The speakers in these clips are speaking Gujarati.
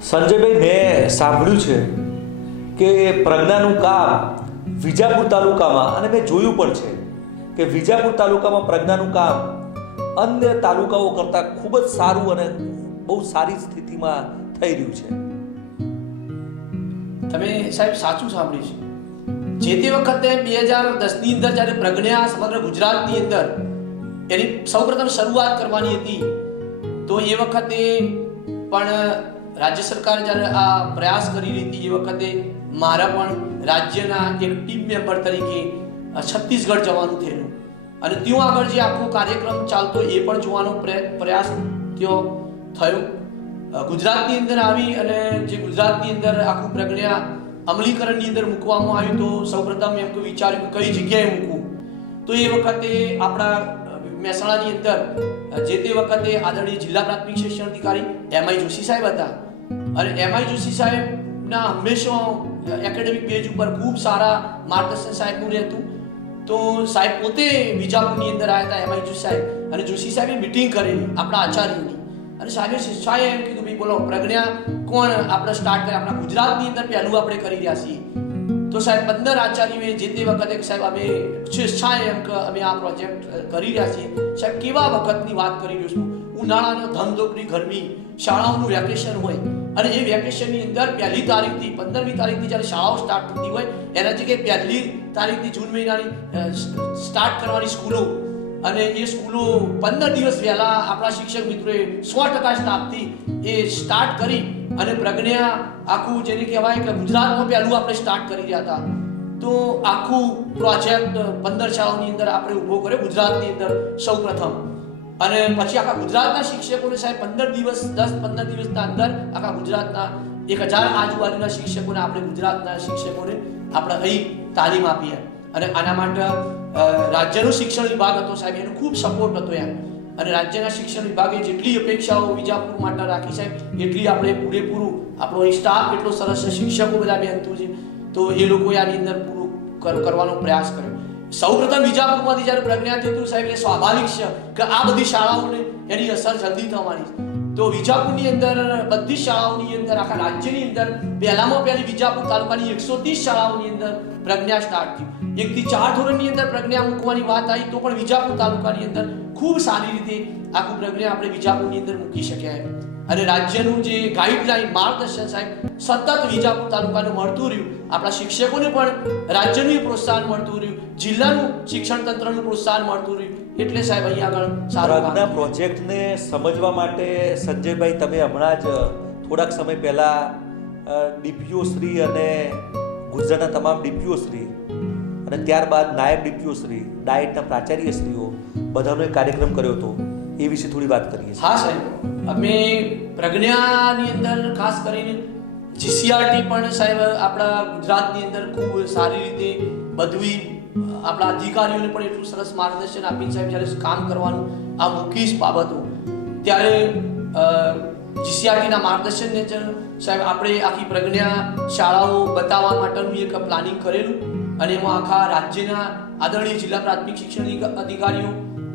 સંજયભાઈ, મેં સાંભળ્યું છે કે પ્રજ્ઞાનું કામ વિજાપુર તાલુકામાં, અને મેં જોયું પણ છે કે વિજાપુર તાલુકામાં પ્રજ્ઞાનું કામ અન્ય તાલુકાઓ કરતાં ખૂબ જ સારું અને બહુ સારી સ્થિતિમાં થઈ રહ્યું છે. તમે સાહેબ સાચું સાંભળ્યું છે. જે તે વખતે 2010ની અંદર જ્યારે પ્રજ્ઞા સમગ્ર ગુજરાતની અંદર એની સૌપ્રથમ શરૂઆત કરવાની હતી, તો એ વખતે પણ રાજ્ય સરકાર જ્યારે આ પ્રયાસ કરી રહી હતી, એ વખતે મારા પણ રાજ્યના એક ટીમ મેમ્બર તરીકે છત્તીસગઢ જવાનું થયેલું અને ત્યાં આગળ જે આખો કાર્યક્રમ ચાલતો એ પણ જોવાનો પ્રયાસ ત્યાં થયો. ગુજરાતની અંદર આવી અને જે ગુજરાતની અંદર આખું પ્રજ્ઞા અમલીકરણની અંદર મૂકવામાં આવ્યું, તો સૌપ્રથમ એમ તો વિચાર્યું કે કઈ જગ્યાએ મૂકવું. તો એ વખતે આપણા મહેસાણાની અંદર જે તે વખતે આદરણીય જિલ્લા પ્રાથમિક શિક્ષણ અધિકારી એમઆઈ જોશી સાહેબ હતા અને એમઆઈ જોશી સાહેબના હંમેશા એકેડેમિક પેજ ઉપર ખૂબ સારા માર્ગદર્શન સાહેબનું રહેતું. તો સાહેબ પોતે વિજાપુરની અંદર આવ્યા હતા એમઆઈ જોશી સાહેબ, અને જોશી સાહેબે મિટિંગ કરેલી આપણા આચાર્યોની, અને સાહેબે શિક્ષાએ એમ કીધું ભાઈ બોલો પ્રજ્ઞા કોણ આપણે સ્ટાર્ટ કરે, આપણા ગુજરાતની અંદર પહેલું આપણે કરી રહ્યા છીએ. તો સાહેબ 15 આચાર્યોએ જે તે વખતે સાહેબ અમે શિક્ષાએ એમ કે અમે આ પ્રોજેક્ટ કરી રહ્યા છીએ. સાહેબ કેવા વખતની વાત કરી રહ્યો છું, ઉનાળાનો ધમધોકની ગરમી, શાળાઓનું વેકેશન હોય અને એ વેકેશનની અંદર 1લી તારીખથી 15મી તારીખથી જ્યારે શાળાઓ સ્ટાર્ટ થતી હોય એના જગ્યાએ 1લી તારીખથી જૂન મહિનાની સ્ટાર્ટ કરવાની સ્કૂલો, અને એ સ્કૂલો 15 દિવસ પહેલા આપણા શિક્ષક મિત્રોએ 100% સ્ટાફથી એ સ્ટાર્ટ કરી અને પ્રજ્ઞા આખું જેને કહેવાય કે ગુજરાતમાં પહેલું આપણે સ્ટાર્ટ કરી રહ્યા હતા. તો આખું પ્રોજેક્ટ 15 શાળાઓની અંદર આપણે ઊભો કર્યો ગુજરાતની અંદર સૌ પ્રથમ, અને પછી આખા ગુજરાતના શિક્ષકોને સાહેબ 15 દિવસના અંદર આખા ગુજરાતના 1000 આજુબાજુના શિક્ષકોને આપણે ગુજરાતના શિક્ષકોને આપણે અહીં તાલીમ આપી. અને આના માટે રાજ્યનો શિક્ષણ વિભાગ હતો સાહેબ, એનો ખૂબ સપોર્ટ હતો એમ, અને રાજ્યના શિક્ષણ વિભાગે જેટલી અપેક્ષાઓ વિજાપુર માટે રાખી સાહેબ એટલી આપણે પૂરેપૂરું, આપણો અહીં સ્ટાફ એટલો સરસ છે, શિક્ષકો બધા મહેનતુ છે, તો એ લોકોએ આની અંદર પૂરું કરવાનો પ્રયાસ કર્યો. સૌપ્રથમ વિજાપુરમાંથી જ્યારે પ્રજ્ઞા થયું સાહેબ, એ સ્વાભાવિક છે કે આ બધી શાળાઓને એની અસર જલ્દી થવાની. તો વિજાપુરની અંદર બધી શાળાઓની અંદર આખા રાજ્યની અંદર પહેલામાં પહેલી વિજાપુર તાલુકાની 130 શાળાઓની અંદર પ્રજ્ઞા સ્ટાર્ટ થયું. 1 થી 4 ધોરણની અંદર પ્રજ્ઞા મૂકવાની વાત આવી તો પણ વિજાપુર તાલુકાની અંદર ખૂબ સારી રીતે આખું પ્રજ્ઞા આપણે વિજાપુરની અંદર મૂકી શક્યા. અને રાજ્યનું જે ગાઈડલાઈન માર્ગદર્શન સાહેબ સતત વિજાપુર તાલુકાને મળતું રહ્યું, આપણા શિક્ષકોને પણ રાજ્યનું પ્રોત્સાહન મળતું રહ્યું, જિલ્લાનું શિક્ષણ તંત્રનું પ્રોત્સાહન મળતું રહ્યું. એટલે સાહેબ અહીં આગળ પ્રજ્ઞા પ્રોજેક્ટને સમજવા માટે સંજયભાઈ, તમે હમણાં જ થોડાક સમય પહેલા ડીપીઓ શ્રી અને ગુજરાતના તમામ ડીપીઓ શ્રી અને ત્યારબાદ નાયબ ડીપીઓ શ્રી, ડાયટના પ્રાચાર્યશ્રીઓ બધાનો એક કાર્યક્રમ કર્યો હતો, એ વિશે થોડી વાત કરીએ. હા સાહેબ, અમે પ્રજ્ઞાની અંદર ખાસ કરીને જીસીઆરટી પણ સાહેબ આપણા ગુજરાતની અંદર ખૂબ સારી રીતે બધવી આપણા અધિકારીઓને પણ એટલું સરસ માર્ગદર્શન આપીને સાહેબ જ્યારે કામ કરવાનું આ મુખ્ય બાબતો, ત્યારે જીસીઆરટીના માર્ગદર્શનને સાહેબ આપણે આખી પ્રજ્ઞા શાળાઓ બતાવવા માટેનું એક પ્લાનિંગ કરેલું, અને એમાં આખા રાજ્યના આદરણીય જિલ્લા પ્રાથમિક શિક્ષણ અધિકારીઓ,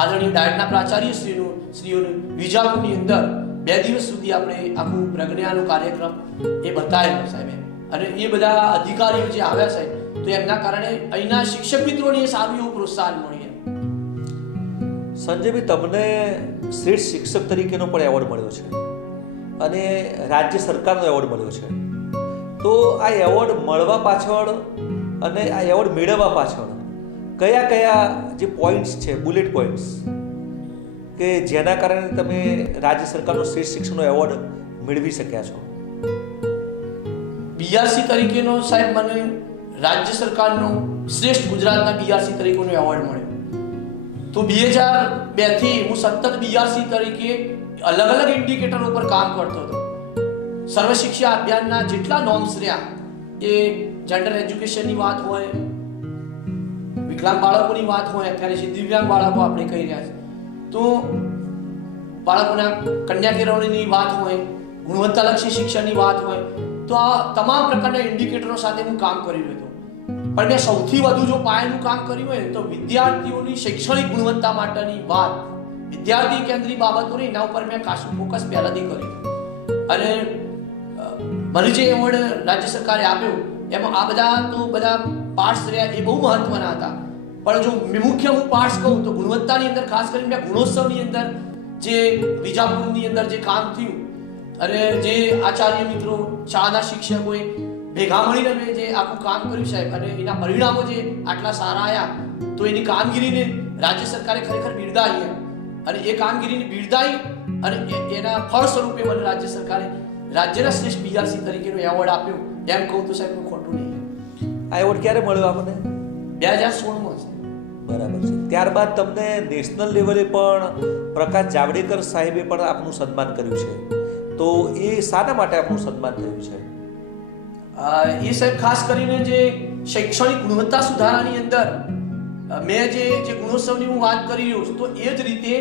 આદરણીય ડાયટના પ્રાચાર્યશ્રીઓને વિજાપુરની અંદર 2 દિવસ સુધી આપણે આખું પ્રજ્ઞાનો કાર્યક્રમ એ બતાવેલો સાહેબ. અને એ બધા અધિકારીઓ જે આવ્યા સાહેબ, તો એમના કારણે અહીંના શિક્ષક મિત્રોને સારું એવું પ્રોત્સાહન મળ્યું. સંજયભાઈ, તમને શ્રેષ્ઠ શિક્ષક તરીકેનો પણ એવોર્ડ મળ્યો છે અને રાજ્ય સરકારનો એવોર્ડ મળ્યો છે. તો આ એવોર્ડ મળવા પાછળ અને આ એવોર્ડ મેળવવા પાછળ કયા કયા જે પોઈન્ટ્સ છે, બુલેટ પોઈન્ટ્સ, કે જેના કારણે તમે રાજ્ય સરકારનો શ્રેષ્ઠ શિક્ષકનો એવોર્ડ મેળવી શક્યા છો? બીઆરસી તરીકેનો સાહેબ મને રાજ્ય સરકારનો શ્રેષ્ઠ ગુજરાતના બીઆરસી તરીકેનો એવોર્ડ મળ્યો. તો 2002 થી હું સતત બીઆરસી તરીકે અલગ અલગ ઇન્ડિકેટરો પર કામ કરતો હતો. સર્વ શિક્ષા અભિયાનના જેટલા નોર્મ્સ રહ્યા, એ જેન્ડર એજ્યુકેશનની વાત હોય, વિકલાંગ બાળકોની વાત હોય, અત્યારે છે દિવ્યાંગ બાળકો આપણે કહી રહ્યા છીએ, તો બાળકોના કન્યા કેળવણીની વાત હોય, ગુણવત્તાલક્ષી શિક્ષણની વાત હોય, તો આ તમામ પ્રકારના ઇન્ડિકેટરો સાથે હું કામ કરી રહ્યો હતો. પણ મેં સૌથી વધુ જો પાયાનું કામ કર્યું હોય તો વિદ્યાર્થીઓની શૈક્ષણિક ગુણવત્તા માટેની વાત, વિદ્યાર્થી કેન્દ્રિત બાબતોની એના ઉપર મેં ખાસું ફોકસ પહેલાથી કર્યું. અને મને જે એવોર્ડ રાજ્ય સરકારે આપ્યો એમાં આ બધા પાર્ટ્સ રહ્યા એ બહુ મહત્વના હતા. પણ જો મુખ્ય હું પાર્ટ્સ કહું તો ગુણવત્તાની અંદર ખાસ કરીને મેં ગુણોત્સવની અંદર જે વિજાપુરની અંદર જે કામ થયું અને જે આચાર્ય મિત્રો શાળાના શિક્ષકોએ ભેગા મળીને મેં જે આખું કામ કર્યું સાહેબ અને એના પરિણામો જે આટલા સારા આવ્યા તો એની કામગીરીને રાજ્ય સરકારે ખરેખર બિરદાવી અને એ કામગીરીને બિરદાવી અને એના ફળ સ્વરૂપે મને રાજ્ય સરકારે રાજ્યના શ્રેષ્ઠ બીઆરસી તરીકેનો એવોર્ડ આપ્યો. એમ કહું તો સાહેબ કોઈ ખોટું નહીં. આ એવોર્ડ ક્યારે મળ્યો આપણને? 2016માં છે. બરાબર છે. ત્યારબાદ તમને નેશનલ લેવલે પણ પ્રકાશ જાવડેકર સાહેબે પણ આપનું સન્માન કર્યું છે. તો એ શાના માટે આપનું સન્માન થયું છે? એ સાહેબ ખાસ કરીને જે શૈક્ષણિક ગુણવત્તા સુધારાની અંદર મેં જે ગુણોત્સવની હું વાત કરી રહ્યો છું તો એ જ રીતે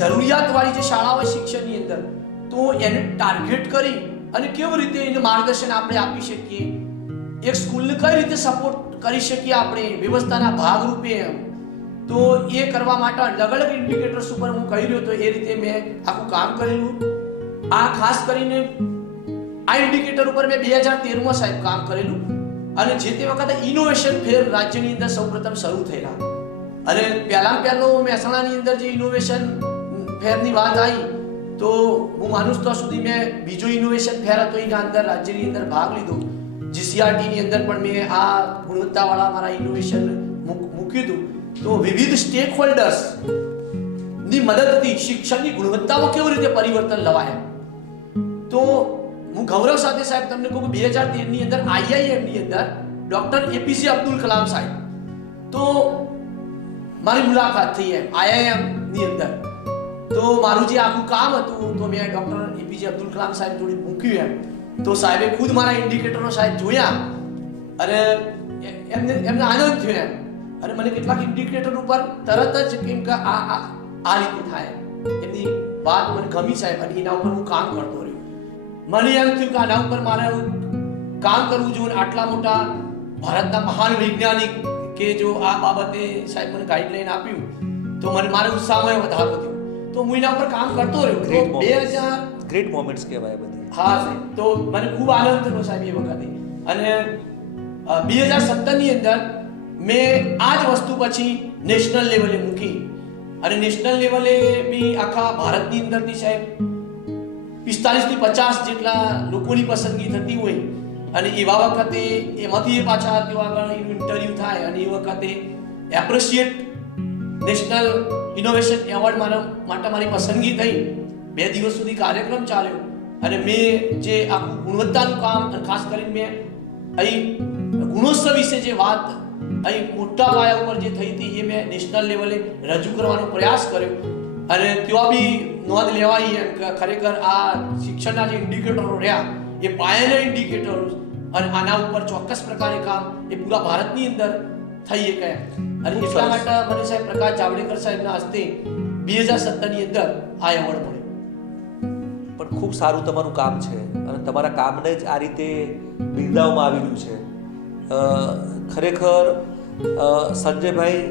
જરૂરિયાતવાળી જે શાળાઓ શિક્ષણની અંદર તો એને ટાર્ગેટ કરી અને કેવી રીતે એને માર્ગદર્શન આપણે આપી શકીએ, એક સ્કૂલને કઈ રીતે સપોર્ટ કરી શકીએ આપણે વ્યવસ્થાના ભાગરૂપે તો એ કરવા માટે અલગ અલગ ઇન્ડિકેટર્સ ઉપર હું કહી રહ્યો તો એ રીતે મેં આખું કામ કરેલું. આ ખાસ કરીને આ ઇન્ડિકેટર ઉપર મેં 2013માં સાહેબ કામ કરેલું અને જે તે વખતે ઇનોવેશન ફેર રાજ્યની અંદર સૌપ્રથમ શરૂ થયેલા અને પહેલો મહેસાણાની અંદર જે ઇનોવેશન ફેરની વાત આવી તો હું માનું તો સુધી મેં બીજો ઇનોવેશન ફેર હતો એના અંદર રાજ્યની અંદર ભાગ લીધો. જીસીઆરટીની અંદર પણ મેં આ ગુણવત્તાવાળા મારા ઇનોવેશન મૂક્યું હતું. તો વિવિધ સ્ટેક હોલ્ડર્સ ની મદદથી શિક્ષણની ગુણવત્તામાં કેવી રીતે પરિવર્તન લવાય તો હું ગૌરવ સાથે સાહેબ તમને કહું કે 2013 ની અંદર IIM ની અંદર ડોક્ટર APJ અબ્દુલ કલામ સાહેબ તો મારી મુલાકાત થઈ IIM ની અંદર તો મારું જે આખું કામ હતું તો મેં ડોક્ટર APJ અબ્દુલ કલામ સાહેબ જોડે મૂક્યું તો સાહેબે ખુદ મારા ઇન્ડિકેટરો સાહેબ જોયા અને એમને આનંદ થયો અને મને કેટલાક ઇન્ડિકેટર ઉપર તરત જ કેમ કે આ રીતે થાય એની વાત મને ગમી સાહેબ અને એના ઉપર હું કામ કરતો રહ્યો. મને એમ થયું કે આના ઉપર મારે કામ કરવું જોઈએ. આટલા મોટા ભારતના મહાન વૈજ્ઞાનિક કે જો આ બાબતે સાહેબ મને ગાઈડલાઈન આપ્યું તો મને મારા ઉત્સાહમાં વધારો થયો તો હું એના ઉપર કામ કરતો રહ્યો. ગ્રેટ મોમેન્ટ્સ કહેવાય બધી. હા સાહેબ તો મને ખૂબ આનંદ થયો સાહેબ એ વખતે અને 2017 ની અંદર મેં આ જ વસ્તુ પછી નેશનલ લેવલે મૂકી અને નેશનલ લેવલે બી આખા ભારતની અંદરથી સાહેબ 45 થી 50 જેટલા લોકોની પસંદગી થતી હોય અને એવા વખતે એમાંથી પાછા તેઓ આગળ એનું ઇન્ટરવ્યુ થાય અને એ વખતે એપ્રિશિએટ નેશનલ ઇનોવેશન એવોર્ડ માટે મારી પસંદગી થઈ. 2 દિવસ સુધી કાર્યક્રમ ચાલ્યો અને મેં જે આખું ગુણવત્તાનું કામ અને ખાસ કરીને મેં અહીં ગુણોત્સવ વિશે જે વાત અહીં મોટા પાયા ઉપર જે થઈ હતી એ મેં નેશનલ લેવલે રજૂ કરવાનો પ્રયાસ કર્યો અને ત્યાં બી નોંધ લેવાઈ એમ કે ખરેખર આ શિક્ષણના જે ઇન્ડિકેટરો રહ્યા એ પાયાના ઇન્ડિકેટરો અને આના ઉપર ચોક્કસ પ્રકારે કામ એ પૂરા ભારતની અંદર થઈ શકે અને એટલા માટે મને સાહેબ પ્રકાશ જાવડેકર સાહેબના હસ્તે 2017 ની અંદર આ એવોર્ડ મળ્યો. પણ ખૂબ સારું તમારું કામ છે અને તમારા કામને જ આ રીતે બિરદાવવામાં આવેલું છે. ખરેખર સંજયભાઈ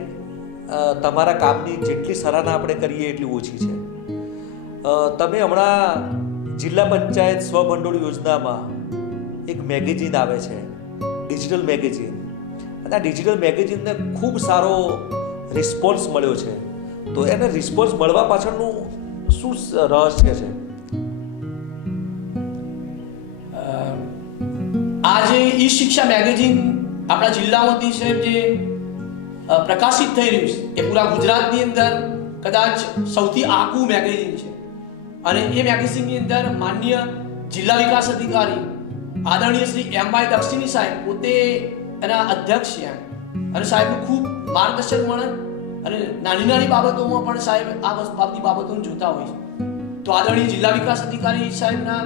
તમારા કામની જેટલી સરાહના આપણે કરીએ એટલી ઓછી છે. તમે હમણાં જિલ્લા પંચાયત સ્વભંડોળ યોજનામાં એક મેગેઝિન આવે છે, ડિજિટલ મેગેઝિન, અને આ ડિજિટલ મેગેઝિનને ખૂબ સારો રિસ્પોન્સ મળ્યો છે. તો એને રિસ્પોન્સ મળવા પાછળનું શું રહસ્ય છે? આ જે ઈ શિક્ષા મેગેઝિન આપણા જિલ્લામાંથી સાહેબ જે પ્રકાશિત થઈ રહ્યું છે એ પૂરા ગુજરાતની અંદર કદાચ સૌથી આગવું મેગેઝિન છે અને એ મેગેઝિનની અંદર માનનીય જિલ્લા વિકાસ અધિકારી આદરણીય શ્રી M.Y. દક્ષિણી સાહેબ પોતે એના અધ્યક્ષ છે અને સાહેબનું ખૂબ માર્ગદર્શન મળે અને નાની બાબતોમાં પણ સાહેબ આ બાબતની બાબતોને જોતા હોય છે. તો આદરણીય જિલ્લા વિકાસ અધિકારી સાહેબના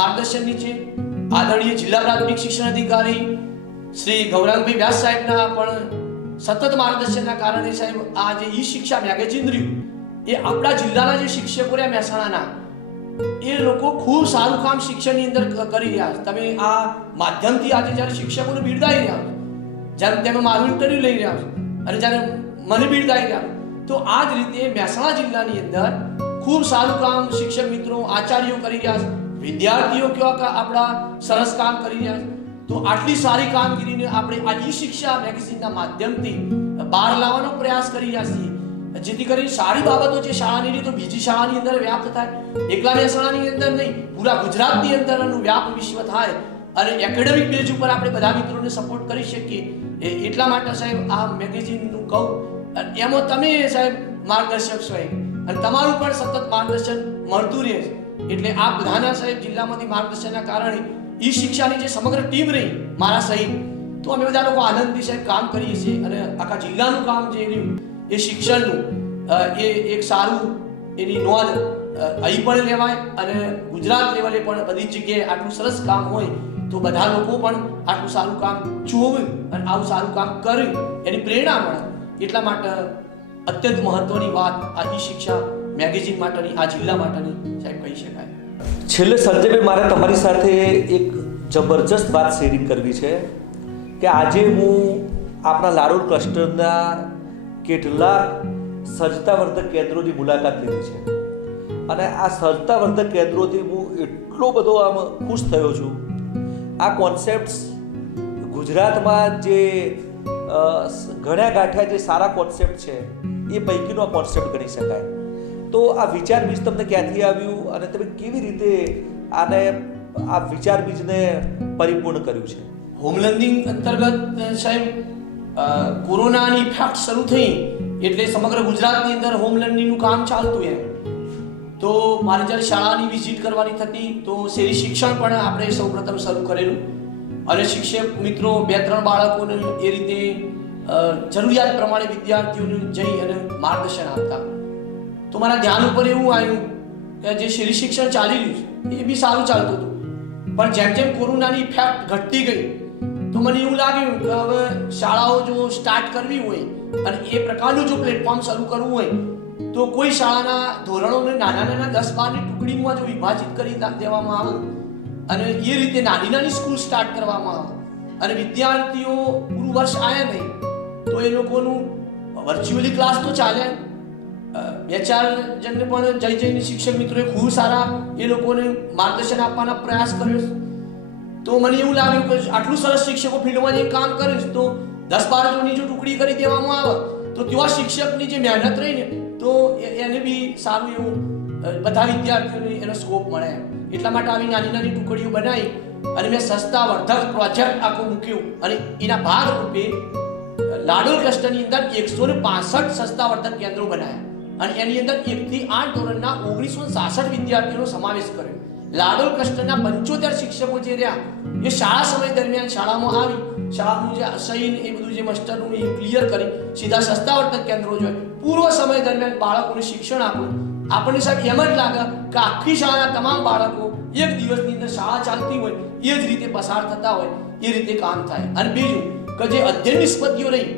માર્ગદર્શન નીચે આદરણીય જિલ્લા પ્રાથમિક શિક્ષણ અધિકારી શ્રી ગૌરાંગભાઈ વ્યાસ સાહેબના પણ સતત માર્ગદર્શનના કારણે સાહેબ આ જે ઈ શિક્ષા મેગેઝિન રહ્યું એ આપણા જિલ્લાના જે શિક્ષકો રહ્યા મહેસાણાના એ લોકો ખૂબ સારું કામ શિક્ષણની અંદર કરી રહ્યા છે. તમે આ માધ્યમથી આજે જ્યારે શિક્ષકોને બિરદાવી રહ્યા છો, જ્યારે તમે મારું ઇન્ટરવ્યુ લઈ રહ્યા છો અને જ્યારે મને બિરદાવી રહ્યા તો આ જ રીતે મહેસાણા જિલ્લાની અંદર ખૂબ સારું કામ શિક્ષક મિત્રો આચાર્યો કરી રહ્યા છે, વિદ્યાર્થીઓ કેવા આપણા સરસ કામ કરી રહ્યા છે, તો આટલી સારી કામગીરીને આપણે આ ઈ શિક્ષા મેગેઝિનના માધ્યમથી બહાર લાવવાનો પ્રયાસ કરી રહ્યા છીએ, જેથી કરીને સારી બાબતો જે શાળાની નહીં તો બીજી શાળાની અંદર વ્યાપ્ત થાય, એકલા મહેસાણાની અંદર નહીં પૂરા ગુજરાતની અંદર એનું વ્યાપ વિશ્વ થાય અને એકેડેમિક બેઝ ઉપર આપણે બધા મિત્રોને સપોર્ટ કરી શકીએ. એટલા માટે સાહેબ આ મેગેઝિનનું કહું, એમાં તમે સાહેબ માર્ગદર્શક છો અને તમારું પણ સતત માર્ગદર્શન મળતું રહે છે. એટલે આ બધાના સાહેબ જિલ્લામાંથી માર્ગદર્શનના કારણે ઈ શિક્ષાની જે સમગ્ર ટીમ રહી મારા સહિત, તો અમે બધા લોકો આનંદથી સાહેબ કામ કરીએ છીએ અને આખા જિલ્લાનું કામ જે રહ્યું એ શિક્ષણનું એ એક સારું એની નોંધ અહીં પણ લેવાય અને ગુજરાત લેવલે પણ બધી જગ્યાએ આટલું સરસ કામ હોય તો બધા લોકો પણ આટલું સારું કામ જોવે અને આવું સારું કામ કરે એની પ્રેરણા મળે. એટલા માટે અત્યંત મહત્વની વાત આ ઈ શિક્ષા મેગેઝિન માટેની, આ જિલ્લા માટેની સાહેબ કહી શકાય. છેલ્લે સંજયભાઈ, મારે તમારી સાથે એક જબરજસ્ત વાત શેરિંગ કરવી છે કે આજે હું આપણા લાડોળ ક્લસ્ટરના કેટલાક સજ્જતાવર્ધક કેન્દ્રોની મુલાકાત લીધી છે અને આ સજ્જતાવર્ધક કેન્દ્રોથી હું એટલો બધો આમ ખુશ થયો છું. આ કોન્સેપ્ટ્સ ગુજરાતમાં જે ઘણા ગાંઠ્યા જે સારા કોન્સેપ્ટ છે એ પૈકીનો આ કોન્સેપ્ટ ગણી શકાય. તો આ વિચાર બીજ તમને ક્યાંથી આવ્યું અને તમે કેવી રીતે આને આ વિચાર બીજને પરિપૂર્ણ કર્યું છે? હોમ લર્નિંગ અંતર્ગત સાહેબ કોરોનાની ઇફેક્ટ શરૂ થઈ એટલે સમગ્ર ગુજરાતની અંદર હોમ લર્નિંગનું કામ ચાલતું એમ. તો મારે જ્યારે શાળાની વિઝિટ કરવાની થતી તો શેરી શિક્ષણ પણ આપણે સૌપ્રથમ શરૂ કરેલું અને શિક્ષક મિત્રો 2-3 બાળકોને એ રીતે જરૂરિયાત પ્રમાણે વિદ્યાર્થીઓને જઈ અને માર્ગદર્શન આપતા. તો મારા ધ્યાન ઉપર એવું આવ્યું કે જે શેરી શિક્ષણ ચાલી રહ્યું છે એ બી સારું ચાલતું હતું, પણ જેમ જેમ કોરોનાની ઇફેક્ટ ઘટતી ગઈ તો મને એવું લાગ્યું કે હવે શાળાઓ જો સ્ટાર્ટ કરવી હોય અને એ પ્રકારનું જો પ્લેટફોર્મ શરૂ કરવું હોય તો કોઈ શાળાના ધોરણોને નાના 10-12ની ટુકડીમાં જો વિભાજિત કરી દેવામાં આવે અને એ રીતે નાની સ્કૂલ સ્ટાર્ટ કરવામાં આવે અને વિદ્યાર્થીઓ પૂરું વર્ષ આવ્યા નહીં તો એ લોકોનું વર્ચ્યુઅલી ક્લાસ તો ચાલે. 2-4 જણને પણ જઈને શિક્ષક મિત્રોએ ખૂબ સારા એ લોકોને માર્ગદર્શન આપવાના પ્રયાસ કર્યો. તો મને એવું લાગ્યું કે આટલું સરસ શિક્ષકો ફિલ્ડમાં જે કામ કરે તો 10-12 જણની જો ટુકડી કરી દેવામાં આવે તો તેવા શિક્ષકની જે મહેનત રહી ને તો એને બી સારું એવું બધા વિદ્યાર્થીઓને એનો સ્કોપ મળે. એટલા માટે આવી નાની ટુકડીઓ બનાવી અને મેં સસ્તા વર્ધક પ્રોજેક્ટ આખો મૂક્યો અને એના ભાગ રૂપે લાડોળ ક્લસ્ટરની અંદર 165 સસ્તા વર્ધક કેન્દ્રો બનાવ્યા અને એની અંદર 1 થી 8 ધોરણના 1966 વિદ્યાર્થીઓનો સમાવેશ કર્યો. લાડોળ ક્લસ્ટરના 75 શિક્ષકો જે રહ્યા એ શાળા સમય દરમિયાન શાળામાં આવી શાળાનું જે સહીન એ બધું જે માસ્ટરનું એ ક્લિયર કરી સીધા સસ્તા વર્ધક કેન્દ્રો જોઈએ પૂર્વ સમય દરમિયાન બાળકોને શિક્ષણ આપવું. આપણને સાહેબ એમ જ લાગે કે આખી શાળાના તમામ બાળકો એક દિવસની અંદર શાળા ચાલતી હોય એ જ રીતે પસાર થતા હોય એ રીતે કામ થાય. અને બીજું કે જે અધ્યયન નિષ્પત્તિઓ રહી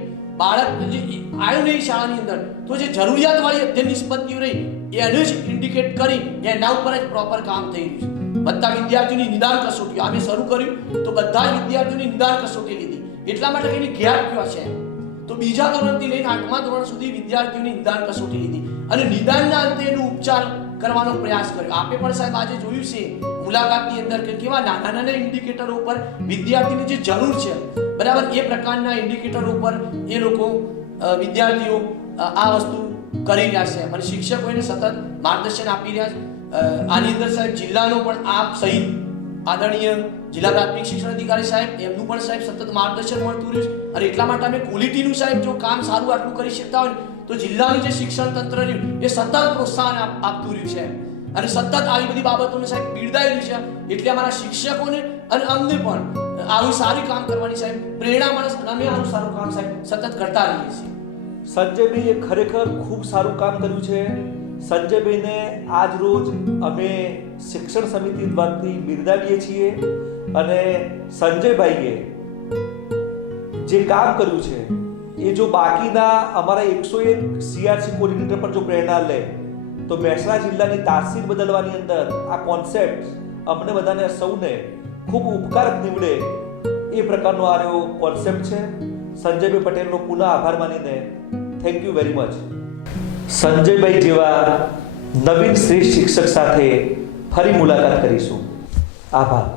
બાળક જે આવ્યું નહીં શાળાની અંદર તો જે જરૂરિયાતવાળી અધ્યયન નિષ્પત્તિઓ રહી એને જ ઇન્ડિકેટ કરી એના ઉપર જ પ્રોપર કામ થઈ રહ્યું છે. બધા વિદ્યાર્થીઓની નિદાન કસોટી અમે શરૂ કર્યું તો બધા જ વિદ્યાર્થીઓની નિદાન કસોટી લીધી. એટલા માટે એની ગેપ કયો છે તો બીજા ધોરણથી લઈને 8મા ધોરણ સુધી વિદ્યાર્થીઓની નિદાન કસોટી લીધી અને નિદાનના અંતે એનો ઉપચાર કરવાનો પ્રયાસ કર્યો. આપે પણ સાહેબ આજે જોયું છે મુલાકાતની અંદર કે કેવા નાના ઇન્ડિકેટરો ઉપર વિદ્યાર્થીની જે જરૂર છે બરાબર એ પ્રકારના ઇન્ડિકેટરો ઉપર એ લોકો વિદ્યાર્થીઓ આ વસ્તુ કરી રહ્યા છે અને શિક્ષકો એને સતત માર્ગદર્શન આપી રહ્યા છે. આની અંદર સાહેબ જિલ્લાનો પણ આપ સહિત આદરણીય જિલ્લા પ્રાથમિક શિક્ષણ અધિકારી સાહેબ એમનું પણ સાહેબ સતત માર્ગદર્શન મળતું રહ્યું છે અને એટલા માટે અમે ક્વોલિટીનું સાહેબ જો કામ સારું આટલું કરી શકતા હોય તો જિલ્લાનું જે શિક્ષણ તંત્ર રહ્યું એ સતત પ્રોત્સાહન આપતું રહ્યું છે અને સતત આવી બધી બાબતોને સાહેબ પીડાઈ રહ્યું છે. એટલે અમારા શિક્ષકોને અને અમને પણ આવી સારી કામ કરવાની સાહેબ પ્રેરણા મળે અને અમે આવું સારું કામ સાહેબ સતત કરતા રહીએ છીએ. સંજયભાઈએ ખરેખર ખૂબ સારું કામ કર્યું છે. સંજયભાઈને આજ રોજ અમે શિક્ષણ સમિતિ દ્વારથી બિરદાવીએ છીએ અને સંજયભાઈએ જે કામ કર્યું છે એ જો બાકીના અમારા 101 CRC કોર્ડિનેટર પર જો પ્રેરણા લે તો મહેસાણા જિલ્લાની તાસીર બદલવાની અંદર આ કોન્સેપ્ટ અમને બધાને સૌને ખૂબ ઉપકારક નીવડે એ પ્રકારનો આ રહ્યો કોન્સેપ્ટ છે. સંજયભાઈ પટેલનો પુનઃ આભાર માનીને થેન્ક યુ વેરી મચ. સંજયભાઈ જેવા નવીન શ્રેષ્ઠ શિક્ષક સાથે ફરી મુલાકાત કરીશું. આભાર.